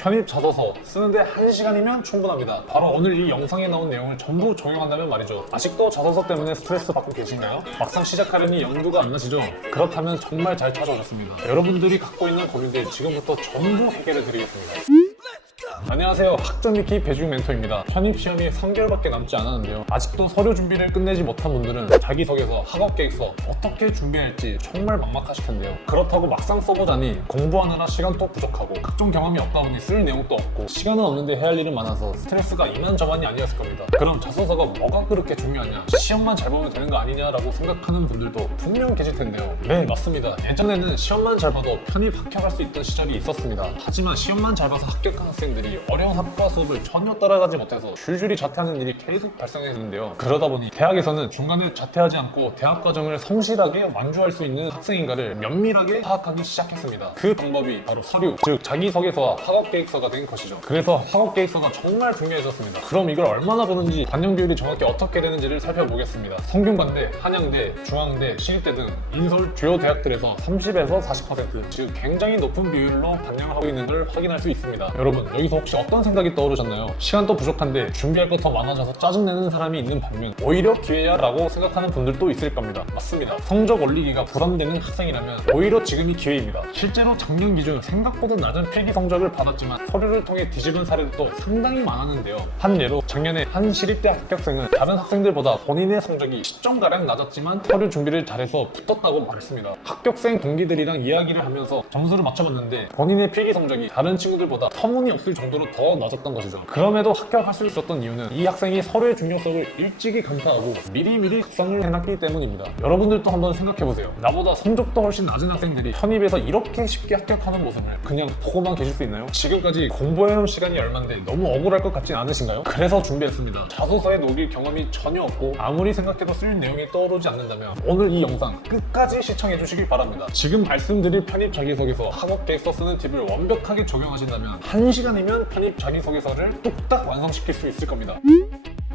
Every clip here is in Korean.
편입 자소서 쓰는데 1시간이면 충분합니다. 바로 오늘 이 영상에 나온 내용을 전부 적용한다면 말이죠. 아직도 자소서 때문에 스트레스 받고 계신가요? 막상 시작하려니 연두가 안 나시죠? 그렇다면 정말 잘 찾아오셨습니다. 여러분들이 갖고 있는 고민들 지금부터 전부 해결해 드리겠습니다. 안녕하세요. 학점미키 배중 멘토입니다. 편입시험이 3개월밖에 남지 않았는데요. 아직도 서류 준비를 끝내지 못한 분들은 자기소개서, 학업계획서 어떻게 준비할지 정말 막막하실 텐데요. 그렇다고 막상 써보자니 공부하느라 시간도 부족하고 각종 경험이 없다 보니 쓸 내용도 없고 시간은 없는데 해야 할 일은 많아서 스트레스가 이만저만이 아니었을 겁니다. 그럼 자소서가 뭐가 그렇게 중요하냐? 시험만 잘 보면 되는 거 아니냐라고 생각하는 분들도 분명 계실 텐데요. 네, 맞습니다. 예전에는 시험만 잘 봐도 편입 합격할 수 있던 시절이 있었습니다. 하지만 시험만 잘 봐서 합격한 학생들이 어려운 학과 수업을 전혀 따라가지 못해서 줄줄이 자퇴하는 일이 계속 발생했는데요. 그러다 보니 대학에서는 중간에 자퇴하지 않고 대학 과정을 성실하게 완주할 수 있는 학생인가를 면밀하게 파악하기 시작했습니다. 그 방법이 바로 서류, 즉 자기소개서와 학업계획서가 된 것이죠. 그래서 학업계획서가 정말 중요해졌습니다. 그럼 이걸 얼마나 보는지 반영 비율이 정확히 어떻게 되는지를 살펴보겠습니다. 성균관대, 한양대, 중앙대, 신입대 등 인서울 주요 대학들에서 30에서 40%, 즉 굉장히 높은 비율로 반영을 하고 있는 걸 확인할 수 있습니다. 여러분 여기서 혹시 어떤 생각이 떠오르셨나요? 시간도 부족한데 준비할 거더 많아져서 짜증내는 사람이 있는 반면 오히려 기회야 라고 생각하는 분들도 있을 겁니다. 맞습니다. 성적 올리기가 부담되는 학생이라면 오히려 지금이 기회입니다. 실제로 작년 기준 생각보다 낮은 필기 성적을 받았지만 서류를 통해 뒤집은 사례도 상당히 많았는데요. 한 예로 작년에 한 시립대 합격생은 다른 학생들보다 본인의 성적이 10점가량 낮았지만 서류 준비를 잘해서 붙었다고 말했습니다. 합격생 동기들이랑 이야기를 하면서 점수를 맞춰봤는데 본인의 필기 성적이 다른 친구들보다 터무니없을 정도로 더 낮았던 것이죠. 그럼에도 합격할 수 있었던 이유는 이 학생이 서류의 중요성을 일찍이 간파하고 미리미리 각성을 해놨기 때문입니다. 여러분들도 한번 생각해보세요. 나보다 성적도 훨씬 낮은 학생들이 편입에서 이렇게 쉽게 합격하는 모습을 그냥 보고만 계실 수 있나요? 지금까지 공부해온 시간이 얼만데 너무 억울할 것 같진 않으신가요? 그래서 준비했습니다. 자소서에 녹일 경험이 전혀 없고 아무리 생각해도 쓸 내용이 떠오르지 않는다면 오늘 이 영상 끝까지 시청해 주시길 바랍니다. 지금 말씀드릴 편입 자기소개서 학업 계획서 쓰는 팁을 완벽하게 적용하신다면 1시간이면 편입 자기소개서를 뚝딱 완성시킬 수 있을 겁니다.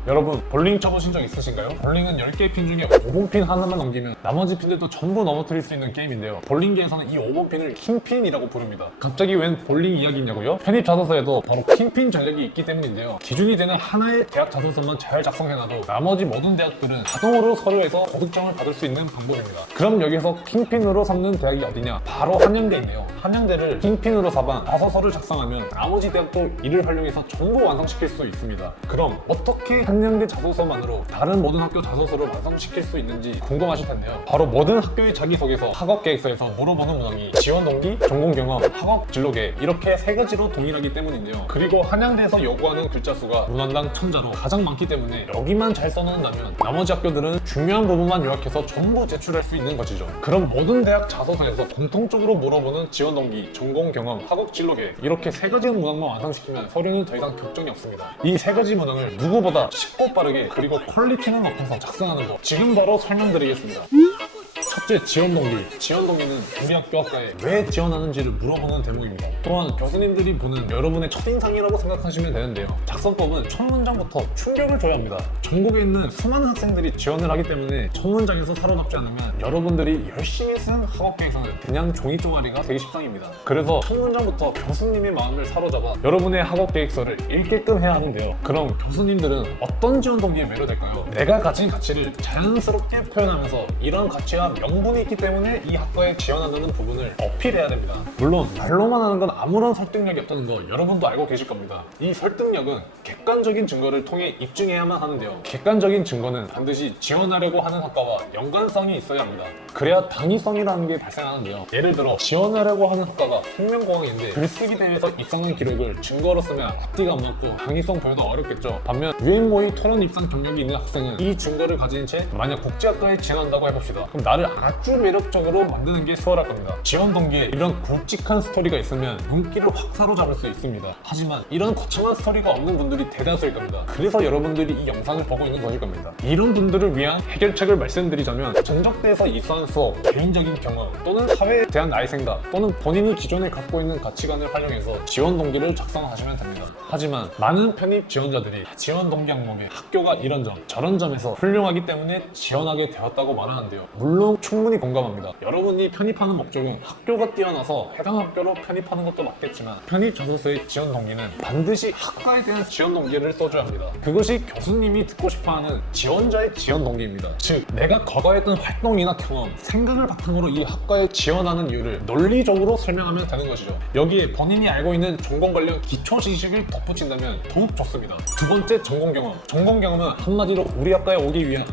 여러분 볼링 쳐보신 적 있으신가요? 볼링은 10개의 핀 중에 5번 핀 하나만 넘기면 나머지 핀들도 전부 넘어뜨릴 수 있는 게임인데요 볼링계에서는 이 5번 핀을 킹핀이라고 부릅니다 갑자기 웬 볼링 이야기냐고요? 편입 자소서에도 바로 킹핀 전략이 있기 때문인데요 기준이 되는 하나의 대학 자소서만 잘 작성해놔도 나머지 모든 대학들은 자동으로 서류에서 고득점을 받을 수 있는 방법입니다 그럼 여기서 킹핀으로 삼는 대학이 어디냐? 바로 한양대인데요 한양대를 킹핀으로 삼아 자소서를 작성하면 나머지 대학도 이를 활용해서 전부 완성시킬 수 있습니다 그럼 어떻게 한양대 자소서만으로 다른 모든 학교 자소서를 완성시킬 수 있는지 궁금하실 텐데요. 바로 모든 학교의 자기소개서, 학업 계획서에서 물어보는 문항이 지원 동기, 전공 경험, 학업 진로계 이렇게 세 가지로 동일하기 때문인데요. 그리고 한양대에서 요구하는 글자 수가 문항당 천자로 가장 많기 때문에 여기만 잘 써놓는다면 나머지 학교들은 중요한 부분만 요약해서 전부 제출할 수 있는 것이죠. 그럼 모든 대학 자소서에서 공통적으로 물어보는 지원 동기, 전공 경험, 학업 진로계 이렇게 세 가지 문항만 완성시키면 서류는 더 이상 걱정이 없습니다. 이 세 가지 문항을 누구보다 쉽고 빠르게 그리고 퀄리티는 높여서 작성하는 법 지금 바로 설명드리겠습니다. 첫째 지원 동기. 지원 동기는 우리 학교 학과에 왜 지원하는지를 물어보는 대목입니다. 또한 교수님들이 보는 여러분의 첫인상이라고 생각하시면 되는데요. 작성법은 첫 문장부터 충격을 줘야 합니다. 전국에 있는 수많은 학생들이 지원을 하기 때문에 첫 문장에서 사로잡지 않으면 여러분들이 열심히 쓴 학업 계획서는 그냥 종이 쪼가리가 되기 십상입니다. 그래서 첫 문장부터 교수님의 마음을 사로잡아 여러분의 학업 계획서를 읽게끔 해야 하는데요. 그럼 교수님들은 어떤 지원 동기에 매료될까요? 내가 가진 가치를 자연스럽게 표현하면서 이런 가치와 명분이 있기 때문에 이 학과에 지원한다는 부분을 어필해야 됩니다. 물론 말로만 하는 건 아무런 설득력이 없다는 거 여러분도 알고 계실 겁니다. 이 설득력은 객관적인 증거를 통해 입증해야만 하는데요. 객관적인 증거는 반드시 지원하려고 하는 학과와 연관성이 있어야 합니다. 그래야 당위성이라는 게 발생하는데요. 예를 들어 지원하려고 하는 학과가 생명공학인데 글쓰기 대회에서 입상한 기록을 증거로 쓰면 앞뒤가 안 맞고 당위성 보여도 어렵겠죠. 반면 유엔 모의 토론 입상 경력이 있는 학생은 이 증거를 가진 채 만약 국제학과에 지원한다고 해봅시다. 그럼 나를 아주 매력적으로 만드는 게 수월할 겁니다. 지원 동기에 이런 굵직한 스토리가 있으면 눈길을 확 사로잡을 수 있습니다. 하지만 이런 거창한 스토리가 없는 분들이 대다수일 겁니다. 그래서 여러분들이 이 영상을 보고 있는 것일 겁니다. 이런 분들을 위한 해결책을 말씀드리자면 전적대에서 입사한 수업, 개인적인 경험 또는 사회에 대한 나의 생각 또는 본인이 기존에 갖고 있는 가치관을 활용해서 지원 동기를 작성하시면 됩니다. 하지만 많은 편입 지원자들이 지원 동기 항목에 학교가 이런 점 저런 점에서 훌륭하기 때문에 지원하게 되었다고 말하는데요. 물론 충분히 공감합니다. 여러분이 편입하는 목적은 학교가 뛰어나서 해당 학교로 편입하는 것도 맞겠지만 편입 자소서의 지원 동기는 반드시 학과에 대한 지원 동기를 써줘야 합니다. 그것이 교수님이 듣고 싶어하는 지원자의 지원 동기입니다. 즉 내가 거거했던 활동이나 경험, 생각을 바탕으로 이 학과에 지원하는 이유를 논리적으로 설명하면 되는 것이죠. 여기에 본인이 알고 있는 전공 관련 기초 지식을 덧붙인다면 더욱 좋습니다. 두 번째 전공 경험. 전공 경험은 한마디로 우리 학과에 오기 위한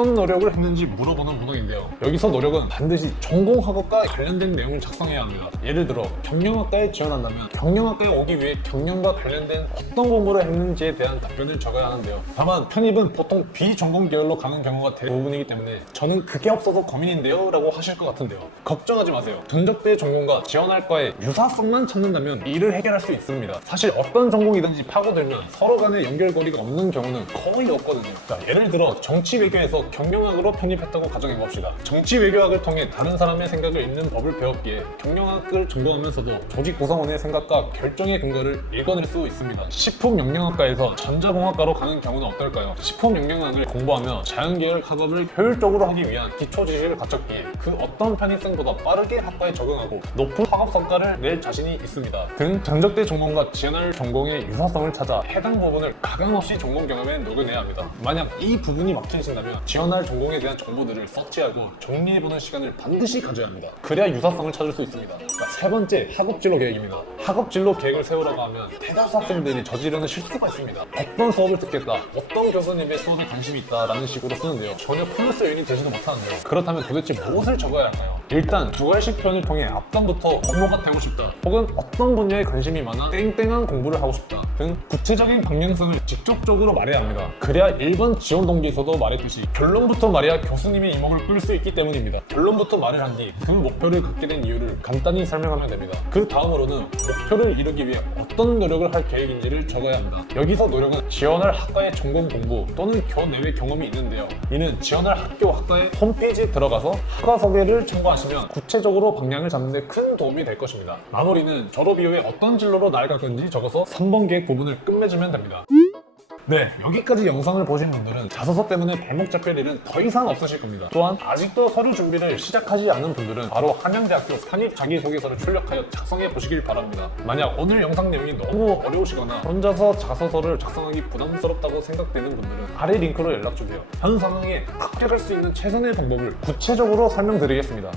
어떤 노력을 했는지 물어보는 문항인데요. 여기서 노력은 반드시 전공 학업과 관련된 내용을 작성해야 합니다. 예를 들어 경영학과에 지원한다면 경영학과에 오기 위해 경영과 관련된 어떤 공부를 했는지에 대한 답변을 적어야 하는데요. 다만 편입은 보통 비전공 계열로 가는 경우가 대부분이기 때문에 저는 그게 없어서 고민인데요 라고 하실 것 같은데요. 걱정하지 마세요. 전적대 전공과 지원할 과의 유사성만 찾는다면 이를 해결할 수 있습니다. 사실 어떤 전공이든지 파고들면 서로 간의 연결고리가 없는 경우는 거의 없거든요. 자, 예를 들어 정치 외교에서 경영학으로 편입했다고 가정해 봅시다. 정치 외교학을 통해 다른 사람의 생각을 읽는 법을 배웠기에 경영학을 전공하면서도 조직 구성원의 생각과 결정의 근거를 읽어낼 수 있습니다. 식품 영양학과에서 전자공학과로 가는 경우는 어떨까요? 식품 영양학을 공부하며 자연계열 학업을 효율적으로 하기 위한 기초 지식을 갖췄기에 그 어떤 편입생보다 빠르게 학과에 적응하고 높은 학업 성과를 낼 자신이 있습니다. 등 전적대 전공과 지원할 전공의 유사성을 찾아 해당 부분을 가감없이 전공 경험에 녹여내야 합니다. 만약 이 부분이 막히신다면 지원할 전공에 대한 정보들을 서치하고 정리해보는 시간을 반드시 가져야 합니다. 그래야 유사성을 찾을 수 있습니다. 자, 세 번째, 학업진로 계획입니다. 학업진로 계획을 세우라고 하면 대다수 학생들이 저지르는 실수가 있습니다. 어떤 수업을 듣겠다, 어떤 교수님의 수업에 관심이 있다라는 식으로 쓰는데요. 전혀 플러스 요인이 되지도 못하는데요. 그렇다면 도대체 무엇을 적어야 할까요? 일단 두알식 표현을 통해 앞장부터 업무가 되고 싶다, 혹은 어떤 분야에 관심이 많아 땡땡한 공부를 하고 싶다 등 구체적인 방향성을 직접적으로 말해야 합니다. 그래야 1번 지원 동기에서도 말했듯이 결론부터 말해야 교수님의 이목을 끌 수 있기 때문입니다. 결론부터 말을 한 뒤 그 목표를 갖게 된 이유를 간단히 설명하면 됩니다. 그 다음으로는 목표를 이루기 위해 어떤 노력을 할 계획인지를 적어야 합니다. 여기서 노력은 지원할 학과의 전공 공부 또는 교내외 경험이 있는데요. 이는 지원할 학교 학과의 홈페이지에 들어가서 학과 소개를 참고하시면 구체적으로 방향을 잡는 데 큰 도움이 될 것입니다. 마무리는 졸업 이후에 어떤 진로로 나아갈 건지 적어서 3번 계획 부분을 끝맺으면 됩니다. 네, 여기까지 영상을 보신 분들은 자소서 때문에 발목 잡힐 일은 더 이상 없으실 겁니다. 또한 아직도 서류 준비를 시작하지 않은 분들은 바로 한양대학교 편입 자기소개서를 출력하여 작성해 보시길 바랍니다. 만약 오늘 영상 내용이 너무 어려우시거나 혼자서 자소서를 작성하기 부담스럽다고 생각되는 분들은 아래 링크로 연락주세요. 현 상황에 합격할 수 있는 최선의 방법을 구체적으로 설명드리겠습니다.